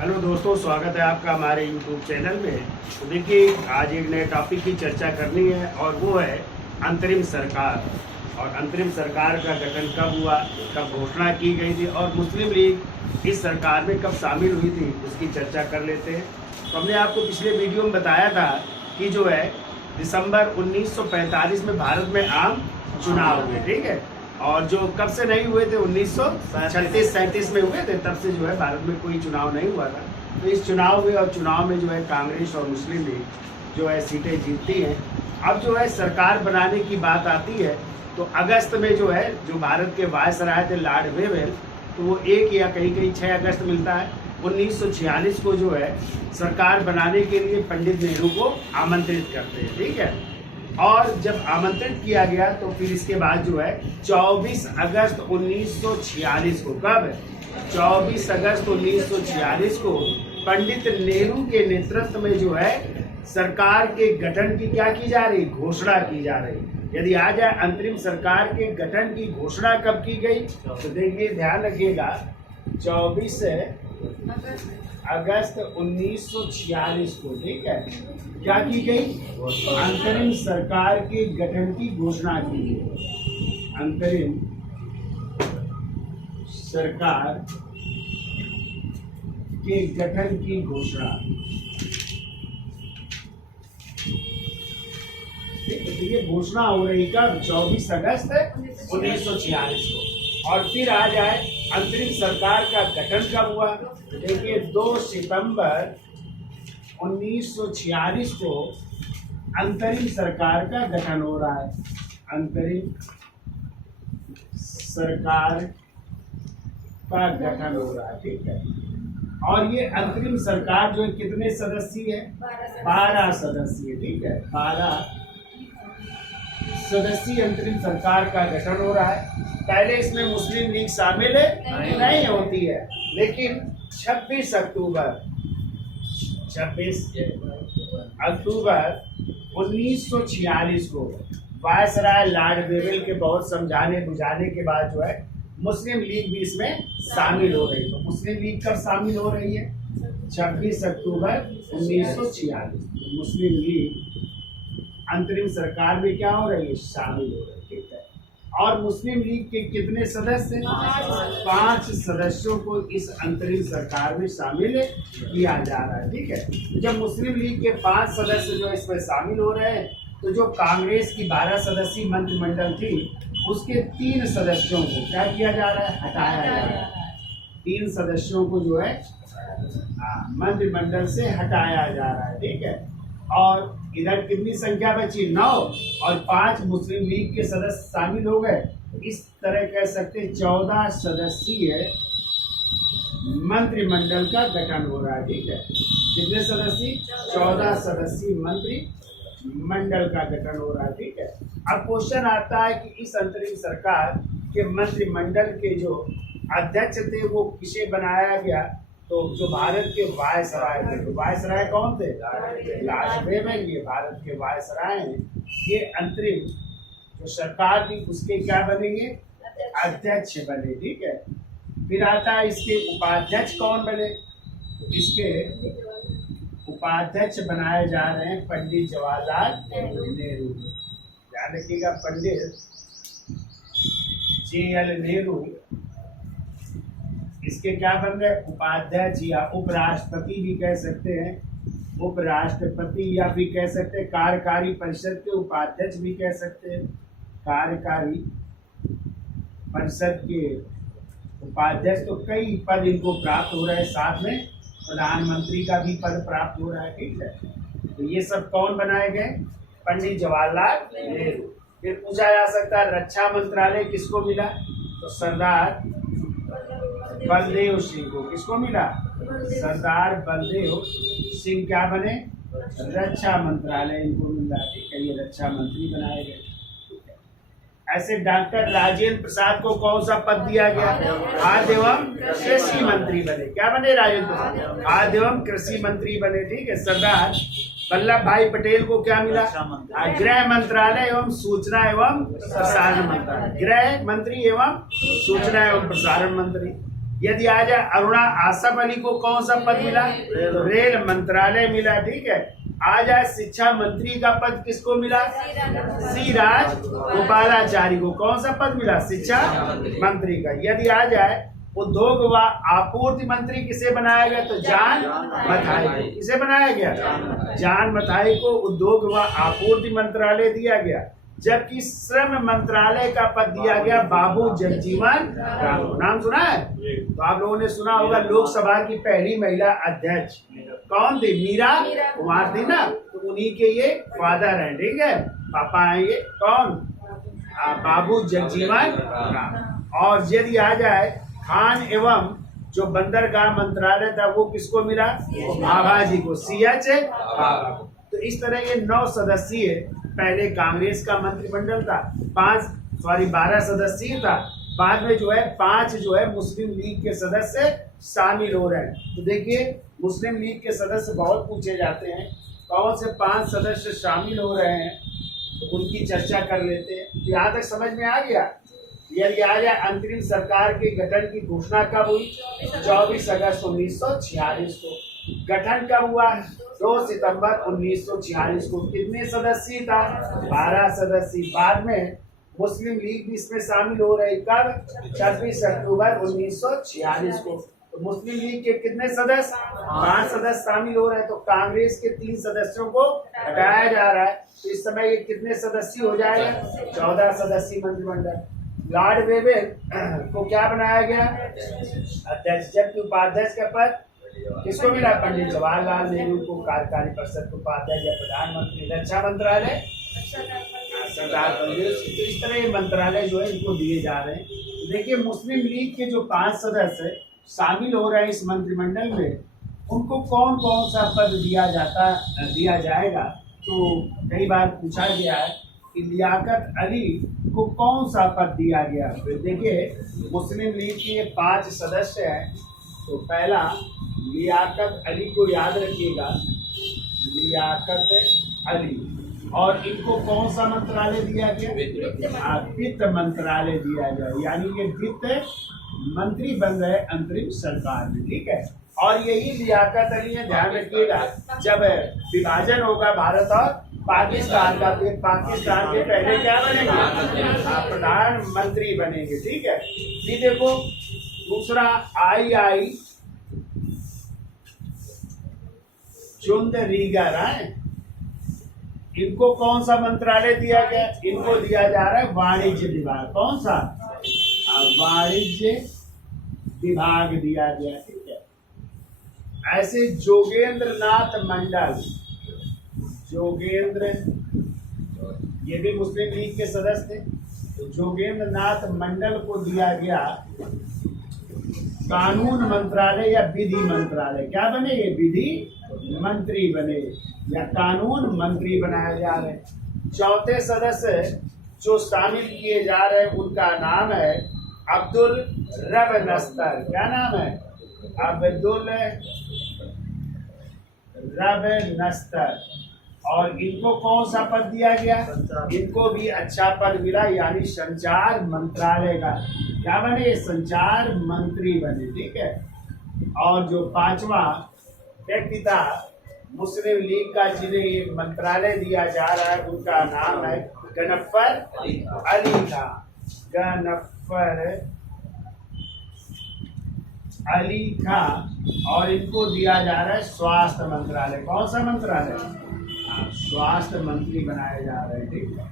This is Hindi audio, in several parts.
हेलो दोस्तों, स्वागत है आपका हमारे YouTube चैनल में। तो देखिए, आज एक नए टॉपिक की चर्चा करनी है और वो है अंतरिम सरकार। और अंतरिम सरकार का गठन कब हुआ, कब घोषणा की गई थी और मुस्लिम लीग इस सरकार में कब शामिल हुई थी, उसकी चर्चा कर लेते हैं। तो हमने आपको पिछले वीडियो में बताया था कि जो है दिसंबर 1945 में भारत में आम चुनाव हुए, ठीक है। और जो कब से नहीं हुए थे, 1936-37 में हुए थे, तब से जो है भारत में कोई चुनाव नहीं हुआ था। तो इस चुनाव में और चुनाव में जो है कांग्रेस और मुस्लिम लीग जो है सीटें जीतती हैं। अब जो है सरकार बनाने की बात आती है तो अगस्त में जो है जो भारत के वायसराय थे लॉर्ड वेवेल, तो वो 1 या कहीं कहीं 6 अगस्त मिलता है 1946 को जो है सरकार बनाने के लिए पंडित नेहरू को आमंत्रित करते हैं, ठीक है। और जब आमंत्रित किया गया तो फिर इसके बाद जो है 24 अगस्त 1946 को, कब 24 अगस्त 1946 को पंडित नेहरू के नेतृत्व में जो है सरकार के गठन की क्या की जा रही, घोषणा की जा रही। यदि आ जाए अंतरिम सरकार के गठन की घोषणा कब की गई, तो देखिए ध्यान रखिएगा 24 अगस्त 1946 को, ठीक है, क्या की गई, अंतरिम सरकार के गठन की घोषणा की गई। अंतरिम सरकार के गठन की घोषणा, तो ये घोषणा हो रही कब, 24 अगस्त 1946 को। और फिर आ जाए अंतरिम सरकार का गठन कब हुआ, देखिए 2 सितंबर 1946 को अंतरिम सरकार का गठन हो रहा है। अंतरिम सरकार का गठन हो रहा है, ठीक है। और ये अंतरिम सरकार जो है कितने सदस्यीय है, 12 सदस्यीय, ठीक है, 12 सदस्यीय अंतरिम सरकार का गठन हो रहा है। पहले इसमें मुस्लिम लीग शामिल है नहीं होती है, लेकिन 26 अक्टूबर 1946 को वायसराय लॉर्ड वेवेल के बहुत समझाने बुझाने के बाद जो है मुस्लिम लीग भी इसमें शामिल हो रही है। तो मुस्लिम लीग कब शामिल हो रही है, 26 अक्टूबर 1946 मुस्लिम लीग अंतरिम सरकार में क्या हो रही है, शामिल हो रही है, ठीक है। और मुस्लिम लीग के कितने सदस्य, 5 सदस्यों को इस अंतरिम सरकार में शामिल किया जा रहा है, ठीक है। जब मुस्लिम लीग के 5 सदस्य जो इसमें शामिल हो रहे हैं, तो जो कांग्रेस की 12 सदस्यीय मंत्रिमंडल थी उसके 3 सदस्यों को क्या किया जा रहा है, हटाया जा रहा है। 3 सदस्यों को जो है मंत्रिमंडल से हटाया जा रहा है, ठीक है। और इधर कितनी संख्या बची, 9, और 5 मुस्लिम लीग के सदस्य शामिल हो गए। इस तरह कह सकते 14 सदस्यीय मंत्रिमंडल का गठन हो रहा है, ठीक है। कितने सदस्य, 14 सदस्यीय मंत्रिमंडल का गठन हो रहा है, ठीक है। अब क्वेश्चन आता है कि इस अंतरिम सरकार के मंत्रिमंडल के जो अध्यक्ष थे वो किसे बनाया गया, तो जो भारत के वायसराय थे, तो वायसराय कौन थे, लॉर्ड वेवेल, ये भारत के वायसराय हैं। ये अंतरिम जो सरकार थी उसके क्या बनेंगे, अध्यक्ष बने, ठीक है। फिर आता है इसके उपाध्यक्ष कौन बने, इसके उपाध्यक्ष बनाए जा रहे हैं पंडित जवाहरलाल नेहरू। ध्यान रखिएगा, पंडित JL नेहरू इसके क्या बन रहे, उपाध्यक्ष या उपराष्ट्रपति भी कह सकते हैं, उपराष्ट्रपति, या भी कह सकते हैं कार्यकारी परिषद के उपाध्यक्ष भी कह सकते हैं, कार्यकारी परिषद के उपाध्यक्ष। तो कई पद इनको प्राप्त हो रहे हैं, साथ में प्रधानमंत्री का भी पद प्राप्त हो रहा है, ठीक है। तो ये सब कौन बनाए गए, पंडित जवाहरलाल नेहरू। फिर पूछा जा सकता है रक्षा मंत्रालय किसको मिला, तो सरदार बलदेव सिंह को। किसको मिला, सरदार बलदेव सिंह क्या बने, रक्षा मंत्रालय इनको मिला, ठीक है। ये रक्षा मंत्री बनाए गए। ऐसे डॉक्टर राजेंद्र प्रसाद को कौन सा पद दिया गया, खाद्य एवं कृषि मंत्री बने। क्या बने, राजेंद्र प्रसाद खाद्य एवं कृषि मंत्री बने, ठीक है। सरदार वल्लभ भाई पटेल को क्या मिला, गृह मंत्रालय एवं सूचना एवं प्रसारण मंत्रालय, गृह मंत्री एवं सूचना एवं प्रसारण मंत्री। यदि आ जाए अरुणा आसफ अली को कौन सा पद मिला? रेल मंत्रालय मिला। ठीक है। आ जाए शिक्षा मंत्री का पद किसको मिला? सी राज गोपालाचारी को कौन सा पद मिला? शिक्षा मंत्री का। यदि आ जाए उद्योग व आपूर्ति मंत्री किसे बनाया गया? तो जॉन मथाई को। किसे बनाया गया? जॉन मथाई को उद्योग व आपूर्ति मंत्रालय दिया गया। जबकि श्रम मंत्रालय का पद दिया गया बाबू जगजीवन राम। नाम सुना है? तो आप लोगों ने सुना होगा लोकसभा की पहली महिला अध्यक्ष कौन थी? मीरा कुमार थी ना। तो उन्हीं के ये फादर हैं। ठीक है। पापा हैं ये कौन? बाबू जगजीवन राम। और यदि आ जाए खान एवं जो बंदरगाह मंत्रालय था वो किसको मिला? भाभा जी को। CH भाभा को। तो इस तरह ये 9 सदस्यीय पहले कांग्रेस का मंत्रिमंडल था। 12 सदस्यीय था। बाद में जो है 5 जो है मुस्लिम लीग के सदस्य शामिल हो रहे हैं। तो देखिए मुस्लिम लीग के सदस्य बहुत पूछे जाते हैं। कौन से 5 सदस्य शामिल हो रहे हैं तो उनकी चर्चा कर लेते हैं। यहाँ तक समझ में आ गया? यदि आ जाए अंतरिम सरकार के गठन की घोषणा कब हुई? 24 अगस्त 1946 को। गठन कब हुआ? 2 सितंबर 1946 को। कितने सदस्य था? 12 सदस्य। बाद में मुस्लिम लीग भी इसमें शामिल हो रही कब? 26 अक्टूबर 1946 को। तो मुस्लिम लीग के कितने सदस्य? 5 सदस्य शामिल हो रहे हैं। तो कांग्रेस के 3 सदस्यों को हटाया जा रहा है। तो इस समय ये कितने सदस्य हो जाएगा? 14 सदस्यीय मंत्रिमंडल। लॉर्ड वेवेल को क्या बनाया गया? अध्यक्ष। जबकि उपाध्यक्ष का पद किसको मिला? पंडित जवाहरलाल नेहरू को। कार्यकारी परिषद के उपाध्यक्ष या प्रधानमंत्री। रक्षा मंत्रालय सरदार पटेल। तो इस तरह ये मंत्रालय जो है इनको दिए जा रहे हैं। देखिए मुस्लिम लीग के जो 5 सदस्य शामिल हो रहे हैं इस मंत्रिमंडल में, उनको कौन कौन सा पद दिया जाएगा? तो कई बार पूछा गया है कि लियाकत अली को कौन सा पद दिया गया। फिर देखिए मुस्लिम लीग के ये 5 सदस्य हैं। तो पहला लियाकत अली को याद रखिएगा। लियाकत अली। और इनको कौन सा मंत्रालय दिया गया? वित्त मंत्रालय दिया गया। यानी ये वित्त मंत्री बन गए अंतरिम सरकार में। ठीक है। और यही लियाकत अली है, ध्यान रखिएगा, जब विभाजन होगा भारत और पाकिस्तान का, तो पाकिस्तान के पहले क्या बनेंगे? प्रधानमंत्री बनेंगे। ठीक है। ये देखो दूसरा आई चुंदरीगर है। इनको कौन सा मंत्रालय दिया गया? इनको दिया जा रहा है वाणिज्य विभाग। कौन सा? वाणिज्य विभाग दिया गया। ठीक है। ऐसे जोगेंद्र नाथ मंडल, ये भी मुस्लिम लीग के सदस्य थे। तो जोगेंद्र नाथ मंडल को दिया गया कानून मंत्रालय या विधि मंत्रालय। क्या बने? ये विधि मंत्री बने या कानून मंत्री बनाए जा रहे हैं। 4थे सदस्य जो शामिल किए जा रहे हैं उनका नाम है अब्दुल रब नस्तर। क्या नाम है? अब्दुल रब नस्तर। और इनको कौन सा पद दिया गया? इनको भी अच्छा पद मिला, यानी संचार मंत्रालय का क्या बने? संचार मंत्री बने। ठीक है। और जो 5वां व्यक्ति था मुस्लिम लीग का जिन्हें ये मंत्रालय दिया जा रहा है उनका नाम है गनफर अली खां। गनफर अली खां। और इनको दिया जा रहा है स्वास्थ्य मंत्रालय। कौन सा मंत्रालय? स्वास्थ्य मंत्री बनाए जा रहे हैं। ठीक है।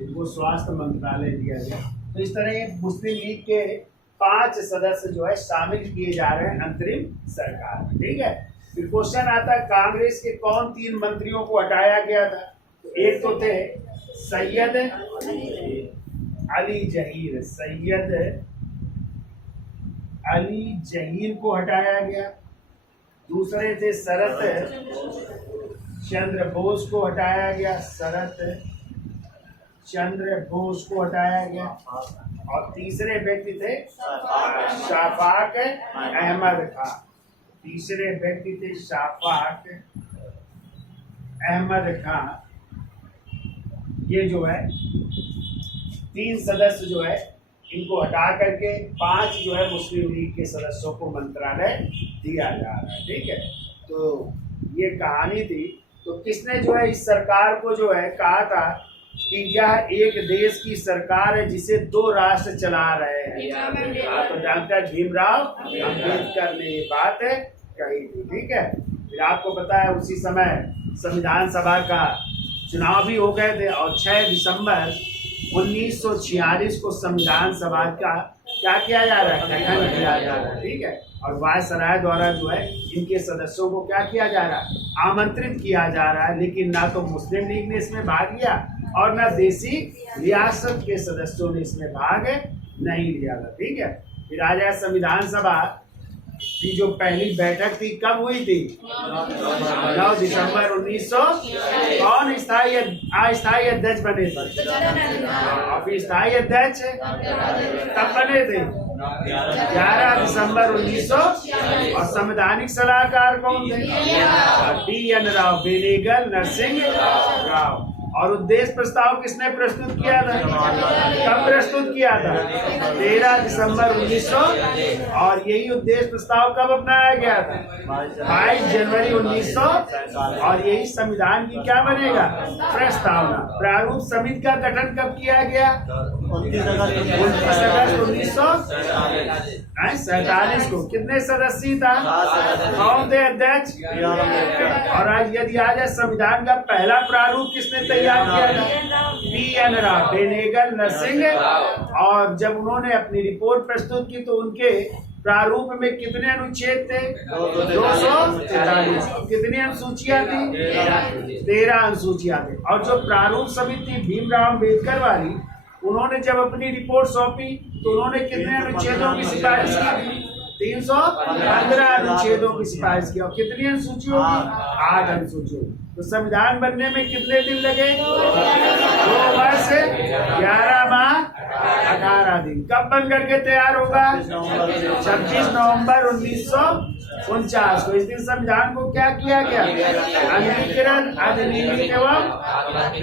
इनको स्वास्थ्य मंत्रालय दिया गया। तो इस तरह मुस्लिम लीग के 5 सदस्य जो है शामिल किए जा रहे हैं अंतरिम सरकार में। ठीक है। फिर क्वेश्चन आता है कांग्रेस के कौन 3 मंत्रियों को हटाया गया था? एक तो थे सैयद अली जहीर। सैयद अली जहीर को हटाया गया। दूसरे थे शरत चंद्र बोस को हटाया गया। शरत चंद्र बोस को हटाया गया। और तीसरे व्यक्ति थे शफाक अहमद खां। तीसरे व्यक्ति थे शफाक अहमद खां। ये जो है 3 सदस्य जो है इनको हटा करके 5 जो है मुस्लिम लीग के सदस्यों को मंत्रालय दिया जा रहा है। ठीक है, तो ये कहानी थी। तो किसने जो है इस सरकार को जो है कहा था कि यह एक देश की सरकार है जिसे 2 राष्ट्र चला रहे हैं। तो डॉक्टर भीमराव अम्बेडकर ने ये बात कही थी। ठीक है, फिर आपको पता है उसी समय संविधान सभा का चुनाव भी हो गए थे और 6 दिसंबर 1946 को संविधान सभा का क्या किया जा रहा है, गठन किया जा रहा है। ठीक है, और वायसराय द्वारा जो है इनके सदस्यों को क्या किया जा रहा है, आमंत्रित किया जा रहा है। लेकिन ना तो मुस्लिम लीग ने इसमें भाग लिया और ना देसी रियासत के सदस्यों ने इसमें भाग नहीं लिया था। ठीक है, फिर आ जाए संविधान सभा की जो पहली बैठक थी, कब हुई थी? 9 दिसंबर 1900। कौन अस्थायी अध्यक्ष बने थे? और स्थायी अध्यक्ष तब बने थे 11 दिसंबर 1900। और संवैधानिक सलाहकार कौन थे? DN राव, बेनेगल नरसिंह राव। और उद्देश्य प्रस्ताव किसने प्रस्तुत किया था? कब प्रस्तुत किया था? 13 दिसंबर 1900। और यही उद्देश्य प्रस्ताव कब अपनाया गया था? 22 जनवरी 1900। और यही संविधान की क्या बनेगा? प्रस्तावना। प्रारूप समिति का गठन कब किया गया? 29 अगस्त 1947 को। कितने सदस्य था? कौन थे अध्यक्ष? और आज यदि आ जाए संविधान का पहला प्रारूप किसने तैयार किया था? PN राव, बेनेगल नरसिंह। और जब उन्होंने अपनी रिपोर्ट प्रस्तुत की तो उनके प्रारूप में कितने अनुच्छेद थे? 243। कितनी अनुसूचियां थी? 13 अनुसूचियां थी। और जो प्रारूप समिति थी भीमराव अम्बेडकर वाली, उन्होंने जब अपनी रिपोर्ट सौंपी तो उन्होंने कितने अनुच्छेदों की सिफारिश की थी? 315 अनुच्छेदों की सिफारिश की। और कितनी अनुसूचियों की? 8 अनुसूचियों। तो संविधान बनने में कितने दिन लगे? 2 वर्ष 11 माह 18 दिन। कब बन करके तैयार होगा? 26 नवंबर 1949 को। इस दिन संविधान को क्या किया गया? अंगीकरण, अधिनियमित एवं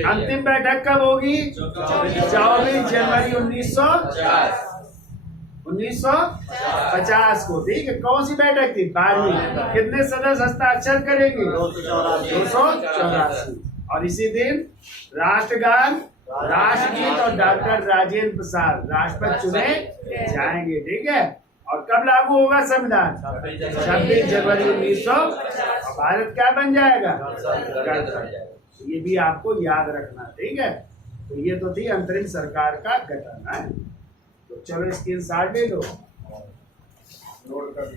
अंतिम बैठक कब होगी? 24 जनवरी 1950 को। ठीक है, कौन सी बैठक थी? 12वीं। कितने सदस्य हस्ताक्षर करेंगे? 284। और इसी दिन राष्ट्रगान, राष्ट्रगीत और डॉक्टर राजेंद्र प्रसाद राष्ट्रपति चुने जाएंगे। ठीक है, और कब लागू होगा संविधान? 26 जनवरी 1900। और भारत क्या बन जाएगा? ये भी आपको याद रखना। ठीक है, तो ये तो थी अंतरिम सरकार का गठन है। तो चलो स्क्रीन शॉट ले लो, नोट कर लो।